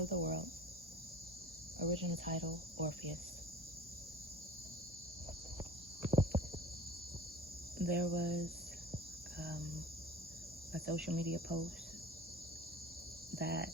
of the World. Original title, Orpheus. There was a social media post that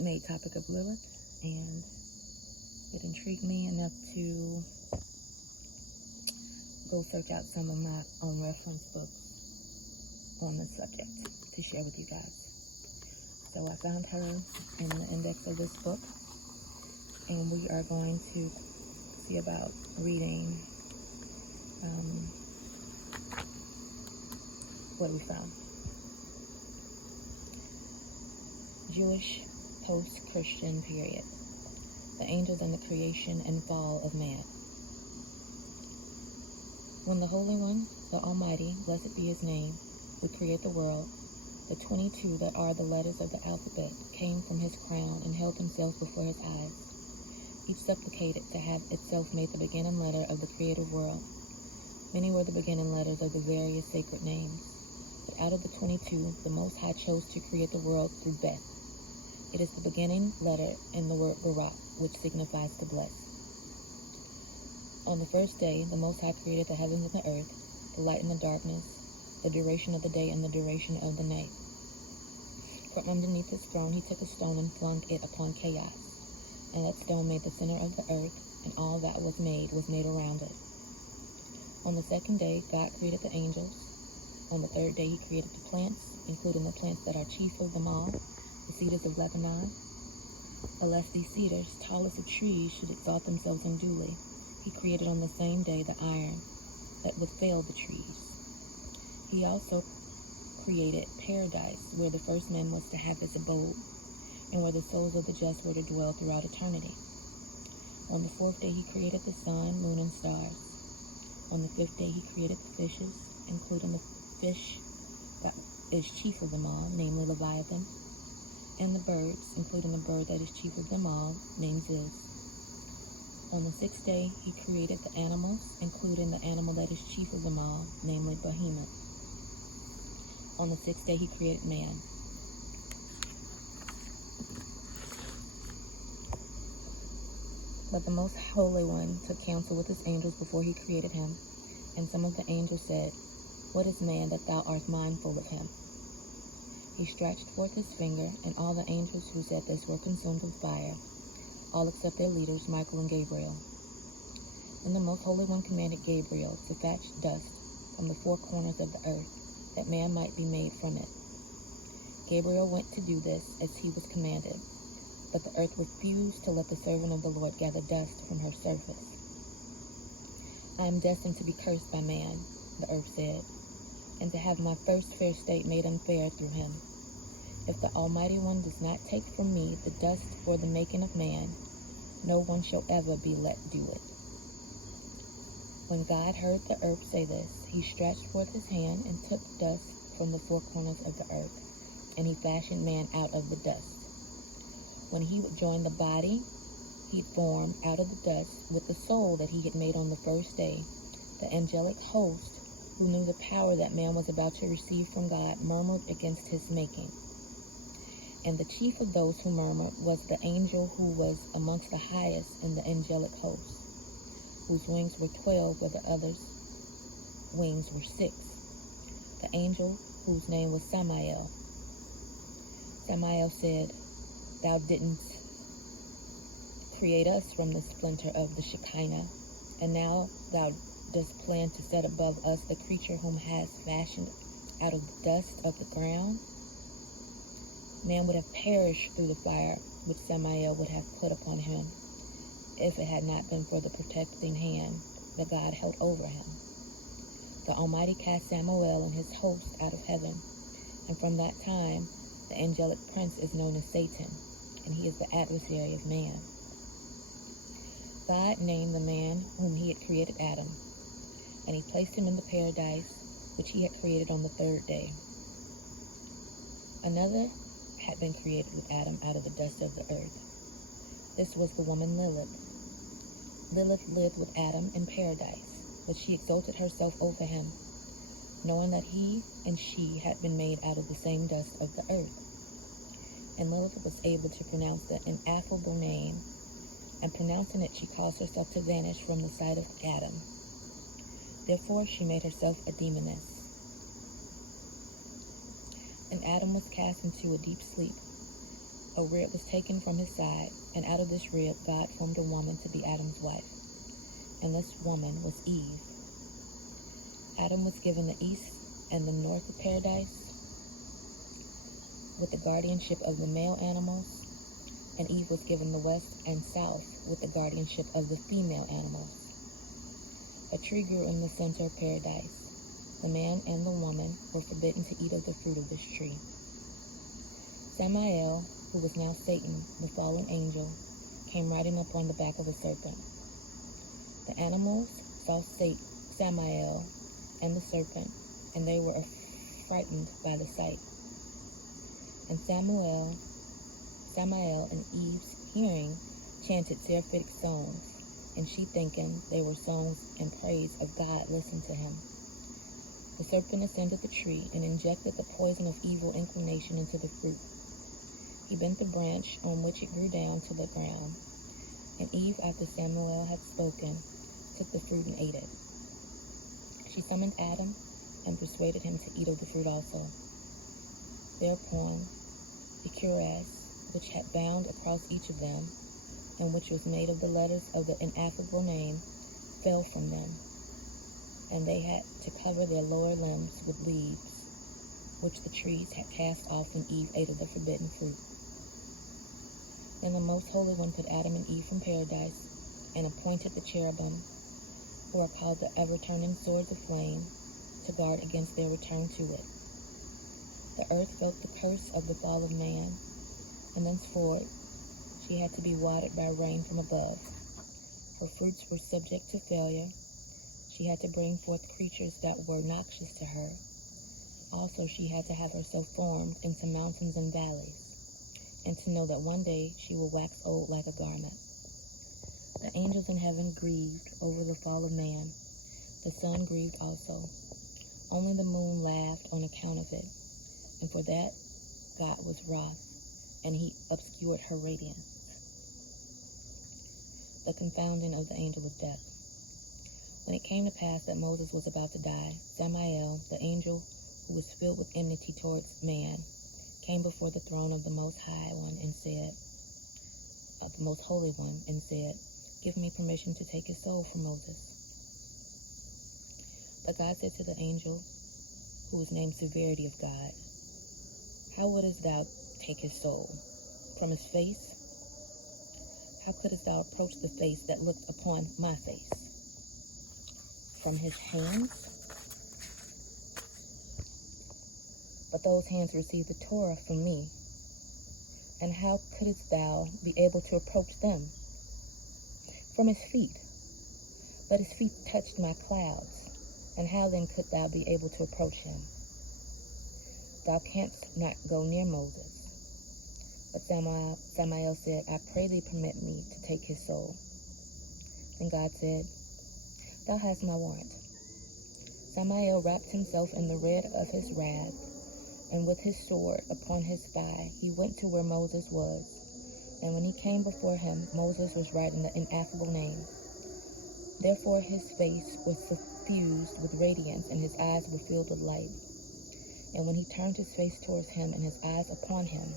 made topic of Lilith, and it intrigued me enough to go search out some of my own reference books on the subject to share with you guys. So I found her in the index of this book, and we are going to see about reading what we found. Jewish post-Christian period. The angels and the creation and fall of man. When the Holy One, the Almighty, blessed be his name, would create the world, the 22 that are the letters of the alphabet came from his crown and held themselves before his eyes. Each supplicated to have itself made the beginning letter of the creative world. Many were the beginning letters of the various sacred names. But out of the 22, the Most High chose to create the world through Beth. It is the beginning letter in the word Barak, which signifies to bless. On the first day, the Most High created the heavens and the earth, the light and the darkness, the duration of the day and the duration of the night. From underneath his throne, he took a stone and flung it upon chaos, and that stone made the center of the earth, and all that was made around it. On the second day, God created the angels. On the third day, he created the plants, including the plants that are chief of them all, the cedars of Lebanon. Unless these cedars, tallest of trees, should exalt themselves unduly, he created on the same day the iron that would fell the trees. He also created paradise, where the first man was to have his abode, and where the souls of the just were to dwell throughout eternity. On the fourth day, he created the sun, moon, and stars. On the fifth day, he created the fishes, including the fish that is chief of them all, namely Leviathan, and the birds, including the bird that is chief of them all, named Ziz. On the sixth day, he created the animals, including the animal that is chief of them all, namely Behemoth. On the sixth day, he created man. But the Most Holy One took counsel with his angels before he created him, and some of the angels said, "What is man that thou art mindful of him?" He stretched forth his finger, and all the angels who said this were consumed with fire, all except their leaders, Michael and Gabriel. And the Most Holy One commanded Gabriel to fetch dust from the four corners of the earth, that man might be made from it. Gabriel went to do this as he was commanded, but the earth refused to let the servant of the Lord gather dust from her surface. "I am destined to be cursed by man," the earth said, "and to have my first fair state made unfair through him. If the Almighty One does not take from me the dust for the making of man, no one shall ever be let do it." When God heard the earth say this, he stretched forth his hand and took dust from the four corners of the earth, and he fashioned man out of the dust. When he would join the body, he formed out of the dust with the soul that he had made on the first day. The angelic host, who knew the power that man was about to receive from God, murmured against his making. And the chief of those who murmured was the angel who was amongst the highest in the angelic host, whose wings were 12, where the others' wings were 6. The angel whose name was Samael. Samael said, "Thou didn't create us from the splinter of the Shekinah, and now thou dost plan to set above us the creature whom hast fashioned out of the dust of the ground." Man would have perished through the fire which Samael would have put upon him, if it had not been for the protecting hand that God held over him. The Almighty cast Samael and his host out of heaven, and from that time the angelic prince is known as Satan, and he is the adversary of man. God named the man whom he had created Adam, and he placed him in the paradise which he had created on the third day. Another had been created with Adam out of the dust of the earth. This was the woman Lilith. Lilith lived with Adam in paradise, but she exalted herself over him, knowing that he and she had been made out of the same dust of the earth. And Lilith was able to pronounce the ineffable name, and pronouncing it, she caused herself to vanish from the sight of Adam. Therefore, she made herself a demoness. And Adam was cast into a deep sleep. A rib was taken from his side, and out of this rib God formed a woman to be Adam's wife. And this woman was Eve. Adam was given the east and the north of paradise, with the guardianship of the male animals, and Eve was given the west and south, with the guardianship of the female animals. A tree grew in the center of paradise. The man and the woman were forbidden to eat of the fruit of this tree. Samael, who was now Satan, the fallen angel, came riding upon the back of a serpent. The animals saw Samael and the serpent, and they were frightened by the sight. And Samael in Eve's hearing chanted seraphic songs, and she, thinking they were songs in praise of God, listened to him. The serpent ascended the tree and injected the poison of evil inclination into the fruit. He bent the branch on which it grew down to the ground, and Eve, after Samael had spoken, took the fruit and ate it. She summoned Adam and persuaded him to eat of the fruit also. Thereupon, the cuirass, which had bound across each of them, and which was made of the letters of the ineffable name, fell from them, and they had to cover their lower limbs with leaves, which the trees had cast off when Eve ate of the forbidden fruit. Then the Most Holy One put Adam and Eve from paradise, and appointed the cherubim, who are called the ever-turning swords of flame, to guard against their return to it. The earth felt the curse of the fall of man, and thenceforward she had to be watered by rain from above. Her fruits were subject to failure. She had to bring forth creatures that were noxious to her. Also, she had to have herself formed into mountains and valleys, and to know that one day she will wax old like a garment. The angels in heaven grieved over the fall of man. The sun grieved also. Only the moon laughed on account of it, and for that God was wroth, and he obscured her radiance. The confounding of the angel of death. When it came to pass that Moses was about to die, Samael, the angel who was filled with enmity towards man, came before the throne of the Most High One and said, the Most Holy One, and said, "Give me permission to take his soul from Moses." But God said to the angel, who was named Severity of God, "How wouldest thou take his soul? From his face? How couldst thou approach the face that looked upon my face? From his hands? But those hands received the Torah from me. And how couldst thou be able to approach them? From his feet. But his feet touched my clouds. And how then couldst thou be able to approach him? Thou canst not go near Moses." But Samael said, "I pray thee permit me to take his soul." And God said, "Thou hast my warrant." Samael wrapped himself in the red of his wrath, and with his sword upon his thigh, he went to where Moses was. And when he came before him, Moses was writing the ineffable name. Therefore his face was suffused with radiance, and his eyes were filled with light. And when he turned his face towards him, and his eyes upon him,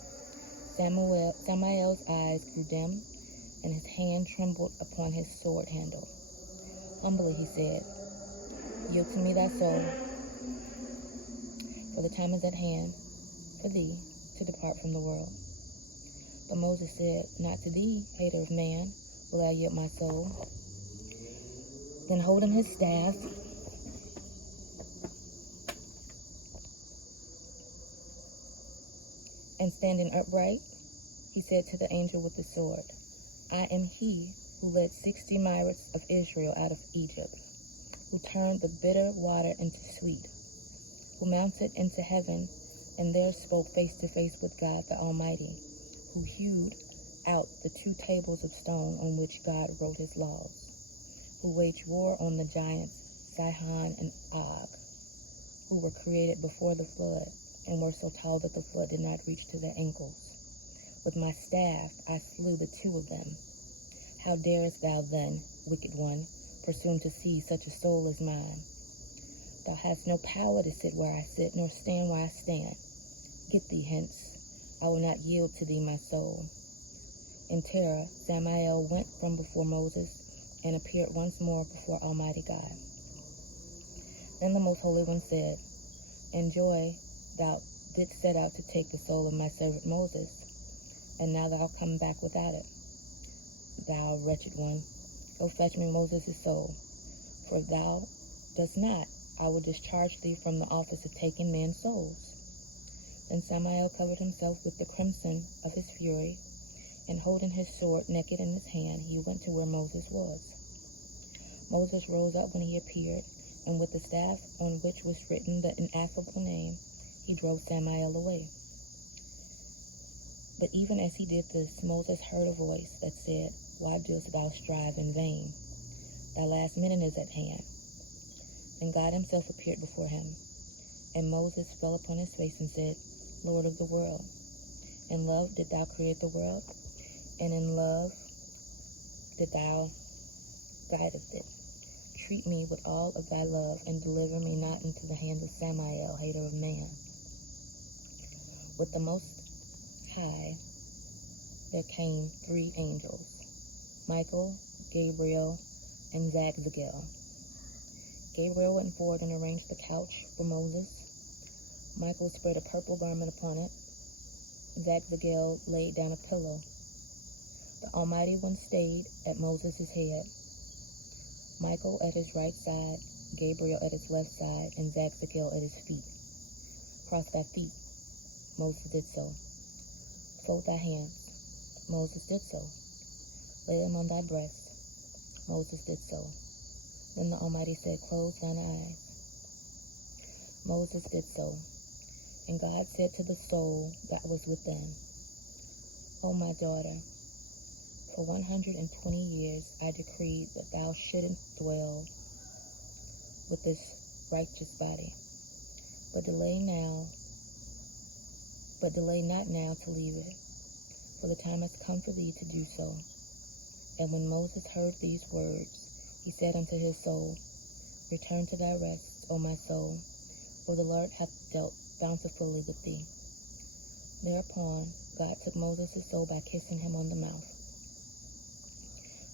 Samael's eyes grew dim, and his hand trembled upon his sword handle. Humbly he said, "Yield to me thy soul, for the time is at hand for thee to depart from the world." But Moses said, "Not to thee, hater of man, will I yield my soul." Then holding his staff, and standing upright, he said to the angel with the sword, "I am he who led 60 myriads of Israel out of Egypt, who turned the bitter water into sweet, who mounted into heaven and there spoke face to face with God the Almighty, who hewed out the 2 tables of stone on which God wrote his laws, who waged war on the giants Sihon and Og, who were created before the flood, and were so tall that the flood did not reach to their ankles, With my staff I slew the 2 of them. How darest thou then, wicked one, presume to see such a soul as mine? Thou hast no power to sit where I sit, nor stand where I stand. Get thee hence. I will not yield to thee my soul. In terror, Samael went from before Moses and appeared once more before Almighty God. Then the Most Holy One said, In joy thou didst set out to take the soul of my servant Moses, and now thou come back without it. Thou wretched one, go fetch me Moses' soul, for if thou dost not, I will discharge thee from the office of taking men's souls. Then Samael covered himself with the crimson of his fury, and holding his sword naked in his hand, he went to where Moses was. Moses rose up when he appeared, and with the staff on which was written the ineffable name, he drove Samael away. But even as he did this, Moses heard a voice that said, Why dost thou strive in vain? Thy last minute is at hand. Then God himself appeared before him, and Moses fell upon his face and said, Lord of the world, in love did thou create the world, and in love did thou guidest it. Treat me with all of thy love, and deliver me not into the hand of Samael, hater of man. With the Most High there came 3 angels, Michael, Gabriel, and Zagzagel. Gabriel went forward and arranged the couch for Moses. Michael spread a purple garment upon it. Zagzagel laid down a pillow. The Almighty One stayed at Moses' head, Michael at his right side, Gabriel at his left side, and Zagzagel at his feet. Cross thy feet. Moses did so. Fold thy hands. Moses did so. Lay them on thy breast. Moses did so. Then the Almighty said, Close thine eyes. Moses did so. And God said to the soul that was within, O my daughter, for 120 years I decreed that thou shouldn't dwell with this righteous body. But delay not now to leave it, for the time has come for thee to do so. And when Moses heard these words, he said unto his soul, Return to thy rest, O my soul, for the Lord hath dealt bountifully with thee. Thereupon God took Moses' soul by kissing him on the mouth.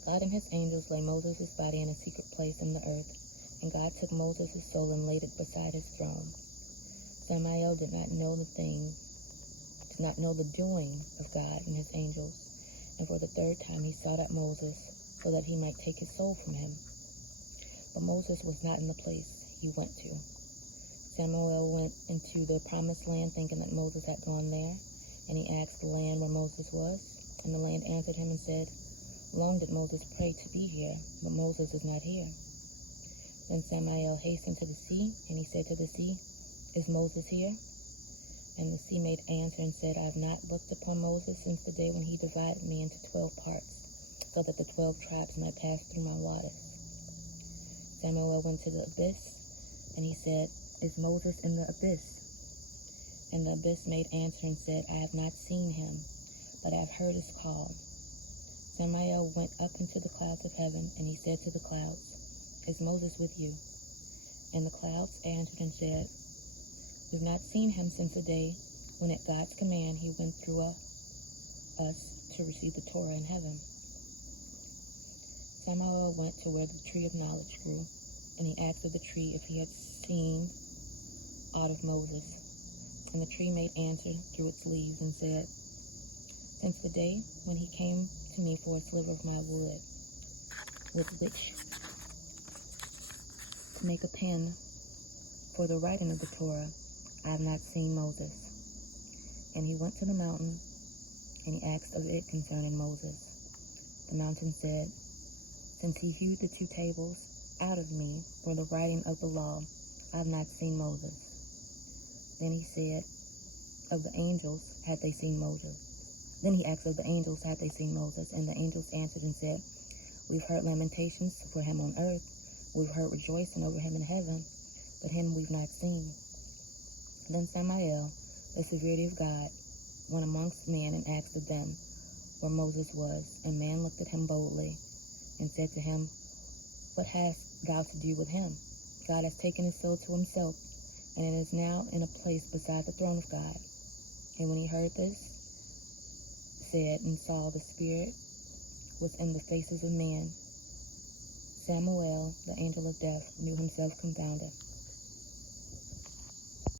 God and his angels laid Moses' body in a secret place in the earth, and God took Moses' soul and laid it beside his throne. Samael did not know the doing of God and his angels, and for the 3rd time he sought out Moses, so that he might take his soul from him. But Moses was not in the place he went to. Samael went into the promised land thinking that Moses had gone there, and he asked the land where Moses was, and the land answered him and said, Long did Moses pray to be here, but Moses is not here. Then Samael hastened to the sea, and he said to the sea, Is Moses here? And the sea made answer and said, I have not looked upon Moses since the day when he divided me into 12 parts, so that the 12 tribes might pass through my waters. Samael went to the abyss, and he said, Is Moses in the abyss? And the abyss made answer and said, I have not seen him, but I have heard his call. Samael went up into the clouds of heaven, and he said to the clouds, Is Moses with you? And the clouds answered and said, We've not seen him since the day when at God's command he went through us to receive the Torah in heaven. Samael went to where the tree of knowledge grew, and he asked of the tree if he had seen aught of Moses. And the tree made answer through its leaves and said, Since the day when he came to me for a sliver of my wood, with which to make a pen for the writing of the Torah, I have not seen Moses. And he went to the mountain, and he asked of it concerning Moses. The mountain said, Since he hewed the 2 tables out of me for the writing of the law, I have not seen Moses. Then he said, Of the angels had they seen Moses? Then he asked of the angels had they seen Moses, and the angels answered and said, We've heard lamentations for him on earth, we've heard rejoicing over him in heaven, but him we've not seen. Then Samael, the severity of God, went amongst men and asked of them where Moses was. And man looked at him boldly and said to him, What hast thou to do with him? God has taken his soul to himself, and it is now in a place beside the throne of God. And when he heard this, said and saw the Spirit was in the faces of men, Samael, the angel of death, knew himself confounded.